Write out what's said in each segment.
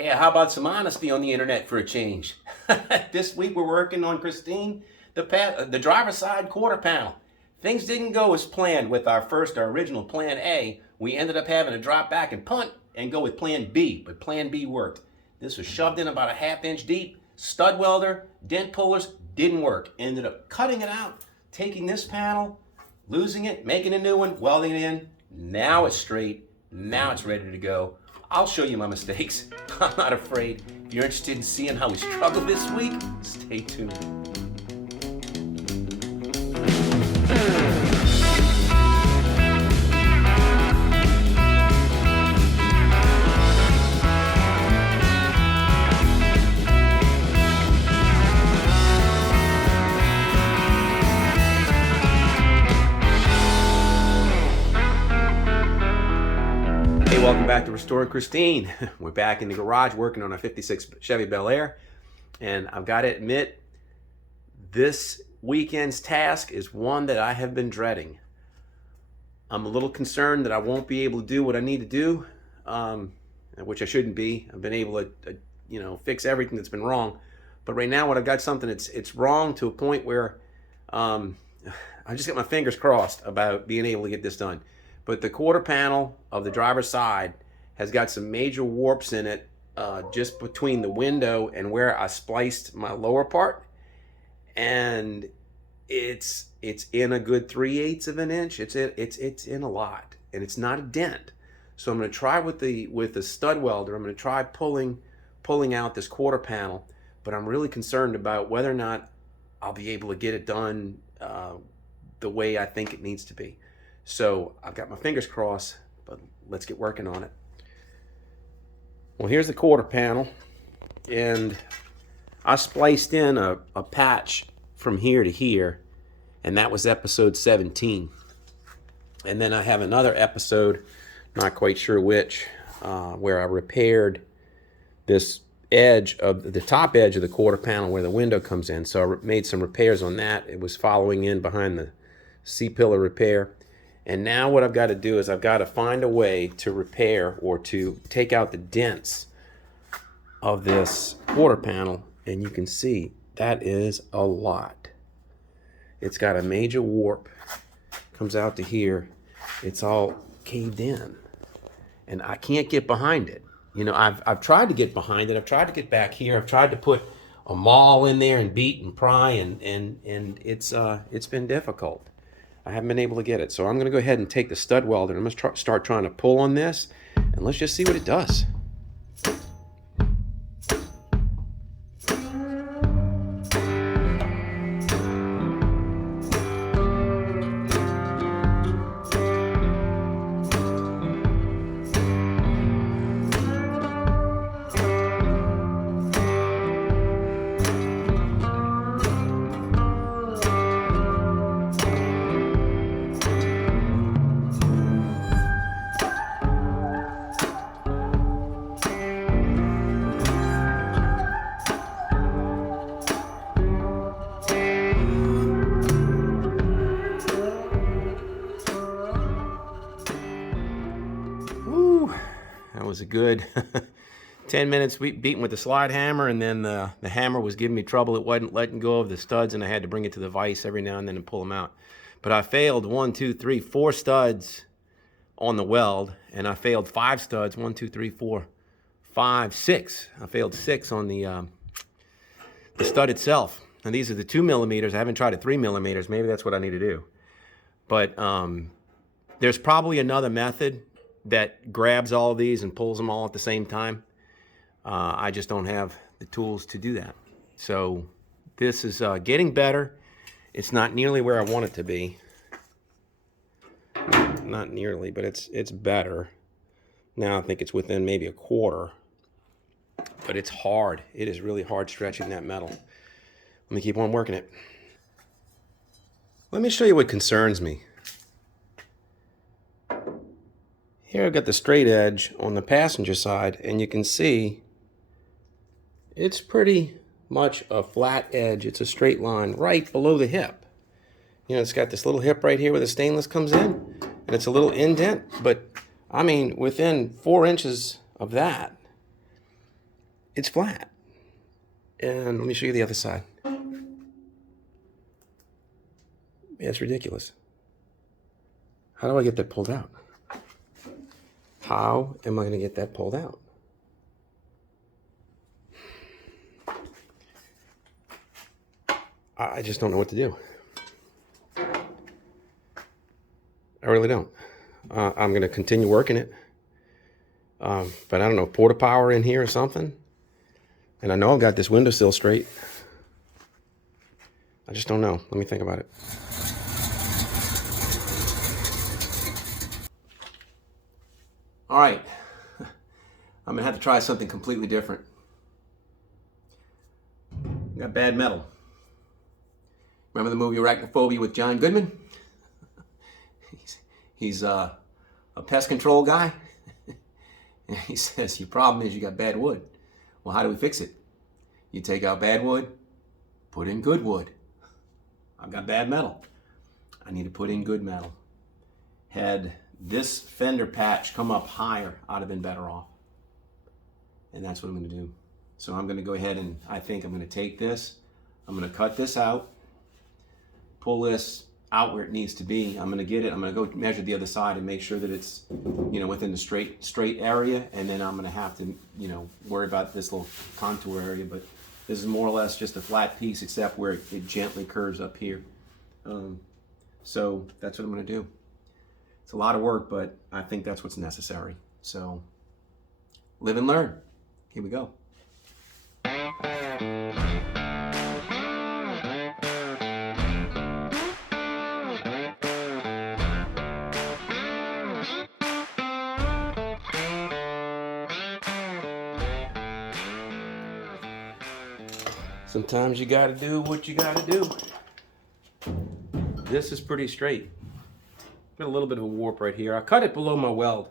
Hey, how about some honesty on the internet for a change? This week we're working on, Christine, the driver's side quarter panel. Things didn't go as planned with our original plan A. We ended up having to drop back and punt and go with plan B, but plan B worked. This was shoved in about a ½ inch deep. Stud welder, dent pullers, didn't work. Ended up cutting it out, taking this panel, losing it, making a new one, welding it in. Now it's straight. Now it's ready to go. I'll show you my mistakes. I'm not afraid. If you're interested in seeing how we struggled this week, stay tuned. Welcome back to Restoring Christine. We're back in the garage working on a 56 Chevy Bel Air, and I've got to admit, this weekend's task is one that I have been dreading. I'm a little concerned that I won't be able to do what I need to do, which I shouldn't be. I've been able to, fix everything that's been wrong, but right now, when I've got something it's wrong to a point where I just got my fingers crossed about being able to get this done. But the quarter panel of the driver's side has got some major warps in it, just between the window and where I spliced my lower part, and it's in a good 3/8 of an inch. It's in a lot, and it's not a dent. So I'm going to try with the stud welder. I'm going to try pulling out this quarter panel, but I'm really concerned about whether or not I'll be able to get it done the way I think it needs to be. So I've got my fingers crossed, but let's get working on it. Well, here's the quarter panel, and I spliced in a patch from here to here, and that was episode 17. And then I have another episode, not quite sure which, where I repaired this edge of the top edge of the quarter panel where the window comes in. So I made some repairs on that. It was following in behind the C-pillar repair. And now what I've got to do is I've got to find a way to repair or to take out the dents of this quarter panel. And you can see that is a lot. It's got a major warp. Comes out to here. It's all caved in. And I can't get behind it. I've tried to get behind it. I've tried to get back here. I've tried to put a maul in there and beat and pry, and it's been difficult. I haven't been able to get it. So I'm going to go ahead and take the stud welder, and I'm going to start trying to pull on this, and let's just see what it does. That was a good 10 minutes beating with the slide hammer, and then the hammer was giving me trouble. It wasn't letting go of the studs, and I had to bring it to the vise every now and then and pull them out. But I failed 4 studs on the weld, and I failed 5 studs, 6. I failed 6 on the stud itself. And these are the 2 millimeters. I haven't tried a 3 millimeters. Maybe that's what I need to do. But there's probably another method that grabs all of these and pulls them all at the same time. I just don't have the tools to do that. So this is getting better. It's not nearly where I want it to be. Not nearly, but it's better. Now I think it's within maybe a quarter. But it's hard. It is really hard stretching that metal. Let me keep on working it. Let me show you what concerns me. Here I've got the straight edge on the passenger side, and you can see it's pretty much a flat edge. It's a straight line right below the hip. It's got this little hip right here where the stainless comes in, and it's a little indent, but I mean, within 4 inches of that, it's flat. And let me show you the other side. Yeah, it's ridiculous. How do I get that pulled out? How am I going to get that pulled out? I just don't know what to do. I really don't. I'm going to continue working it. But I don't know, porta power in here or something. And I know I've got this windowsill straight. I just don't know. Let me think about it. All right. I'm going to have to try something completely different. Got bad metal. Remember the movie Arachnophobia with John Goodman? He's a pest control guy. And he says, your problem is you got bad wood. Well, how do we fix it? You take out bad wood, put in good wood. I've got bad metal. I need to put in good metal. Had this fender patch come up higher, I'd have been better off. And that's what I'm going to do. So I'm going to go ahead and I think I'm going to take this. I'm going to cut this out, pull this out where it needs to be. I'm going to get it. I'm going to go measure the other side and make sure that it's, within the straight area. And then I'm going to have to, worry about this little contour area. But this is more or less just a flat piece, except where it gently curves up here. So that's what I'm going to do. It's a lot of work, but I think that's what's necessary. So live and learn. Here we go. Sometimes you gotta do what you gotta do. This is pretty straight. Got a little bit of a warp right here. I cut it below my weld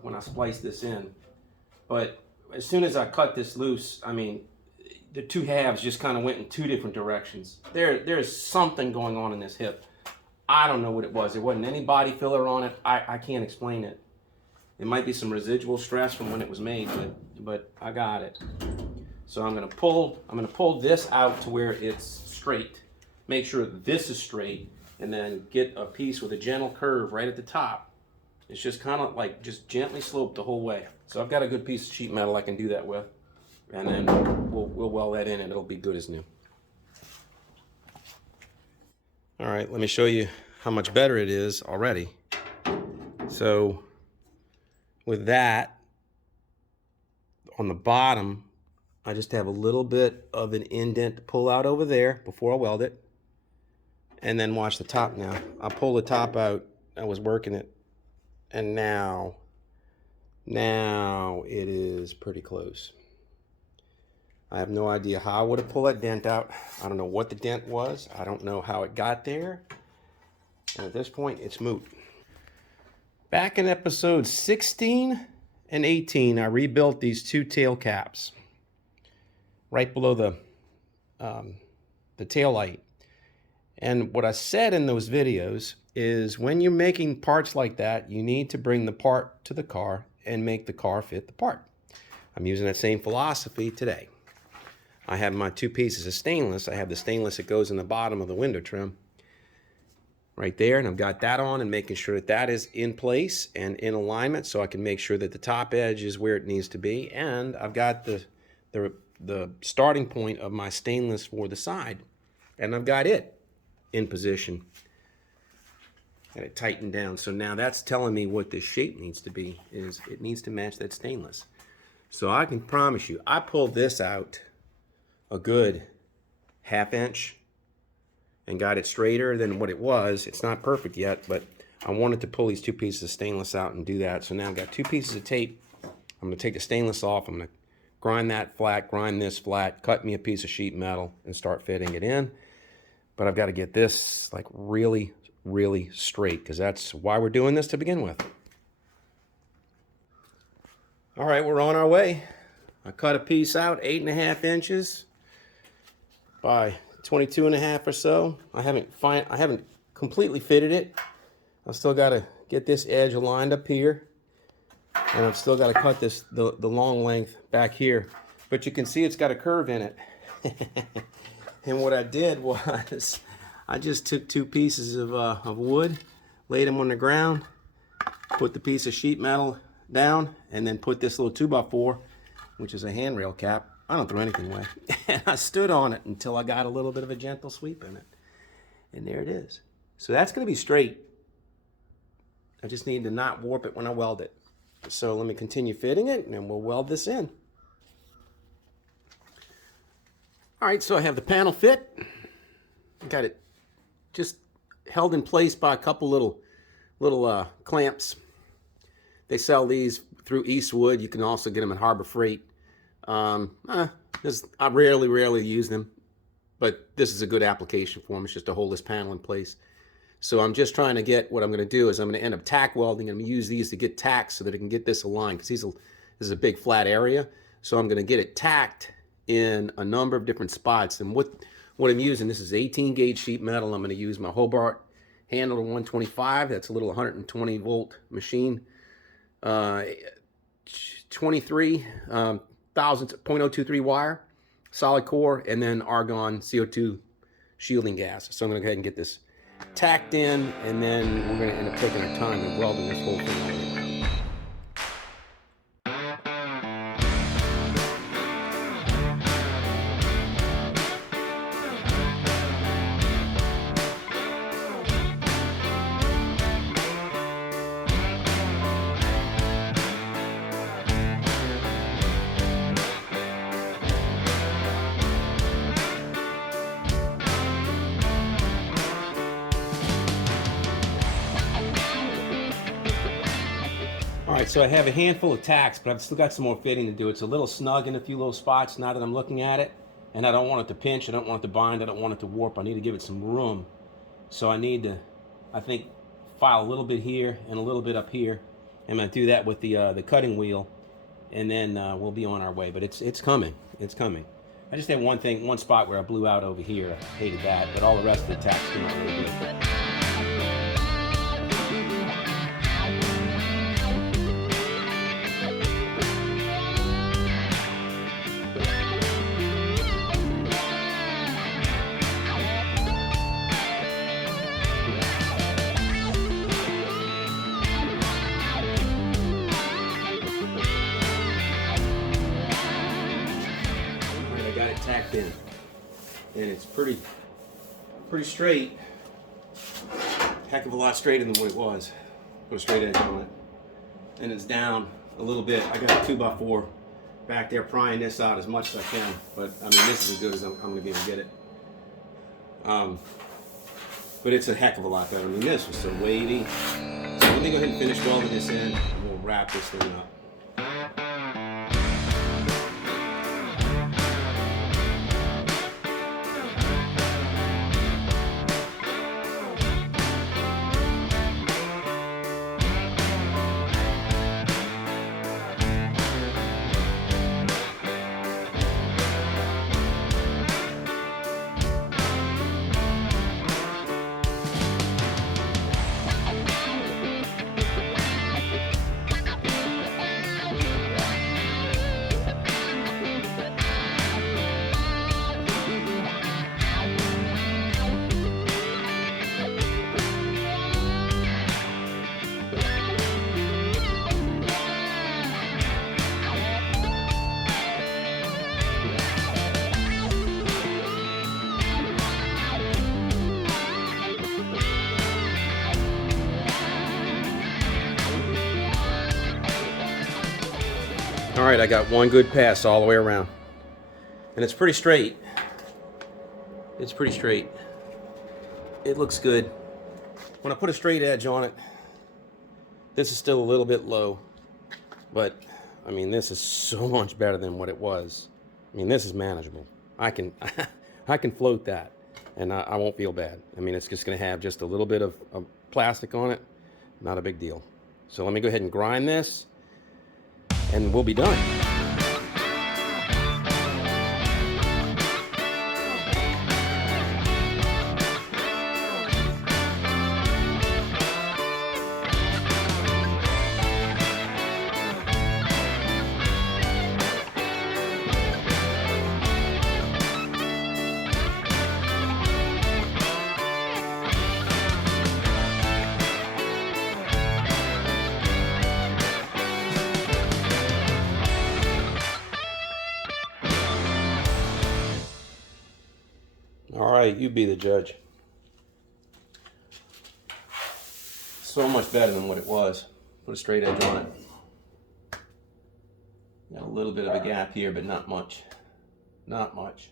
when I spliced this in. But as soon as I cut this loose, the two halves just kind of went in two different directions. There's something going on in this hip. I don't know what it was. There wasn't any body filler on it. I can't explain it. It might be some residual stress from when it was made, but I got it. So I'm gonna pull this out to where it's straight. Make sure this is straight, and then get a piece with a gentle curve right at the top. It's just kind of like just gently sloped the whole way. So I've got a good piece of sheet metal I can do that with, and then we'll weld that in and it'll be good as new. All right, let me show you how much better it is already. So with that, on the bottom, I just have a little bit of an indent to pull out over there before I weld it. And then watch the top now. I'll pull the top out. I was working it. And now it is pretty close. I have no idea how I would have pulled that dent out. I don't know what the dent was. I don't know how it got there. And at this point, it's moot. Back in episode 16 and 18, I rebuilt these two tail caps right below the tail light. And what I said in those videos is when you're making parts like that, you need to bring the part to the car and make the car fit the part. I'm using that same philosophy today. I have my two pieces of stainless. I have the stainless that goes in the bottom of the window trim right there, and I've got that on and making sure that that is in place and in alignment so I can make sure that the top edge is where it needs to be. And I've got the starting point of my stainless for the side, and I've got it in position. And it tightened down. So now that's telling me what this shape needs to be, is it needs to match that stainless. So I can promise you, I pulled this out a good ½ inch and got it straighter than what it was. It's not perfect yet, but I wanted to pull these two pieces of stainless out and do that. So now I've got two pieces of tape. I'm gonna take the stainless off. I'm gonna grind that flat, grind this flat, cut me a piece of sheet metal and start fitting it in. But I've got to get this like really, really straight, because that's why we're doing this to begin with. All right, we're on our way. I cut a piece out 8½ inches by 22½ or so. I haven't completely fitted it. I've still got to get this edge aligned up here. And I've still got to cut this the long length back here, but you can see it's got a curve in it. And what I did was I just took two pieces of wood, laid them on the ground, put the piece of sheet metal down, and then put this little 2x4, which is a handrail cap. I don't throw anything away. And I stood on it until I got a little bit of a gentle sweep in it. And there it is. So that's going to be straight. I just need to not warp it when I weld it. So let me continue fitting it, and then we'll weld this in. All right, so I have the panel fit. Got it just held in place by a couple little clamps. They sell these through Eastwood. You can also get them at Harbor Freight. I rarely use them, but this is a good application for them. It's just to hold this panel in place. So I'm just trying to get, what I'm going to do is I'm going to end up tack welding, and I'm going to use these to get tacks so that I can get this aligned, because this is a big flat area. So I'm going to get it tacked in a number of different spots. And what I'm using, this is 18 gauge sheet metal. I'm going to use my Hobart handle to 125. That's a little 120 volt machine. 23 thousandths 0.023 wire, solid core, and then argon CO2 shielding gas. So I'm going to go ahead and get this tacked in, and then we're going to end up taking our time and welding this whole thing all the way around. All right, so I have a handful of tacks, but I've still got some more fitting to do. It's a little snug in a few little spots now that I'm looking at it, and I don't want it to pinch, I don't want it to bind, I don't want it to warp. I need to give it some room. So I need to, I think, file a little bit here and a little bit up here. I'm going to do that with the cutting wheel, and then we'll be on our way. But it's coming. It's coming. I just had one spot where I blew out over here. I hated that, but all the rest of the tacks came out really good. Tacked in, and it's pretty straight. Heck of a lot straighter than what it was. Put a straight edge on it, and it's down a little bit. I got a 2x4 back there prying this out as much as I can, but I mean, this is as good as I'm going to be able to get it. But it's a heck of a lot better. I mean, this was so wavy. So let me go ahead and finish welding this in, and we'll wrap this thing up. All right, I got one good pass all the way around, and it's pretty straight. It's pretty straight. It looks good. When I put a straight edge on it, this is still a little bit low, but I mean, this is so much better than what it was. I mean, this is manageable. I can I can float that, and I won't feel bad. I mean, it's just going to have just a little bit of plastic on it. Not a big deal. So let me go ahead and grind this, and we'll be done. right, you be the judge. So much better than what it was. Put a straight edge on it. Got a little bit of a gap here, but not much. Not much.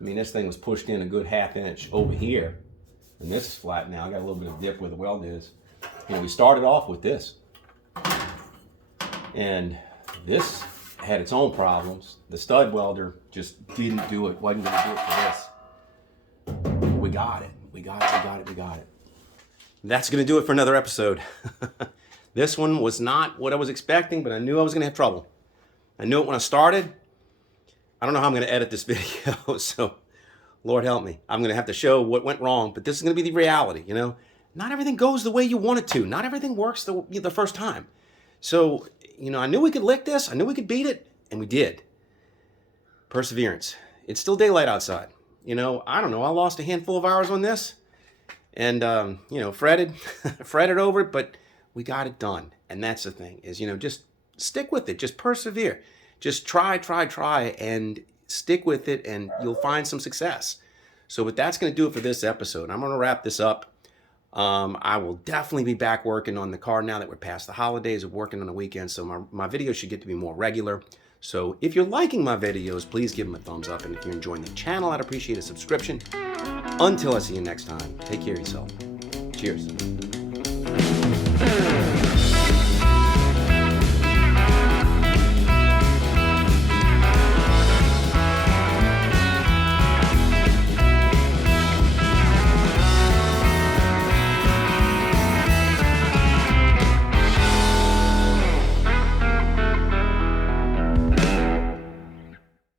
I mean, this thing was pushed in a good ½ inch over here, and this is flat now. I got a little bit of dip where the weld is. You know, we started off with this, and this had its own problems. The stud welder just didn't do it. Wasn't going to do it for this. We got it. We got it. We got it. We got it. That's going to do it for another episode. This one was not what I was expecting, but I knew I was going to have trouble. I knew it when I started. I don't know how I'm going to edit this video, so Lord help me. I'm going to have to show what went wrong, but this is going to be the reality, you know? Not everything goes the way you want it to. Not everything works the first time. So, you know, I knew we could lick this. I knew we could beat it, and we did. Perseverance. It's still daylight outside. You know, I don't know. I lost a handful of hours on this, and, you know, fretted over it, but we got it done. And that's the thing is, you know, just stick with it. Just persevere. Just try, and stick with it, and you'll find some success. So, but that's going to do it for this episode. I'm going to wrap this up. I will definitely be back working on the car now that we're past the holidays of working on the weekend. So my videos should get to be more regular. So if you're liking my videos, please give them a thumbs up. And if you're enjoying the channel, I'd appreciate a subscription. Until I see you next time, take care of yourself. Cheers.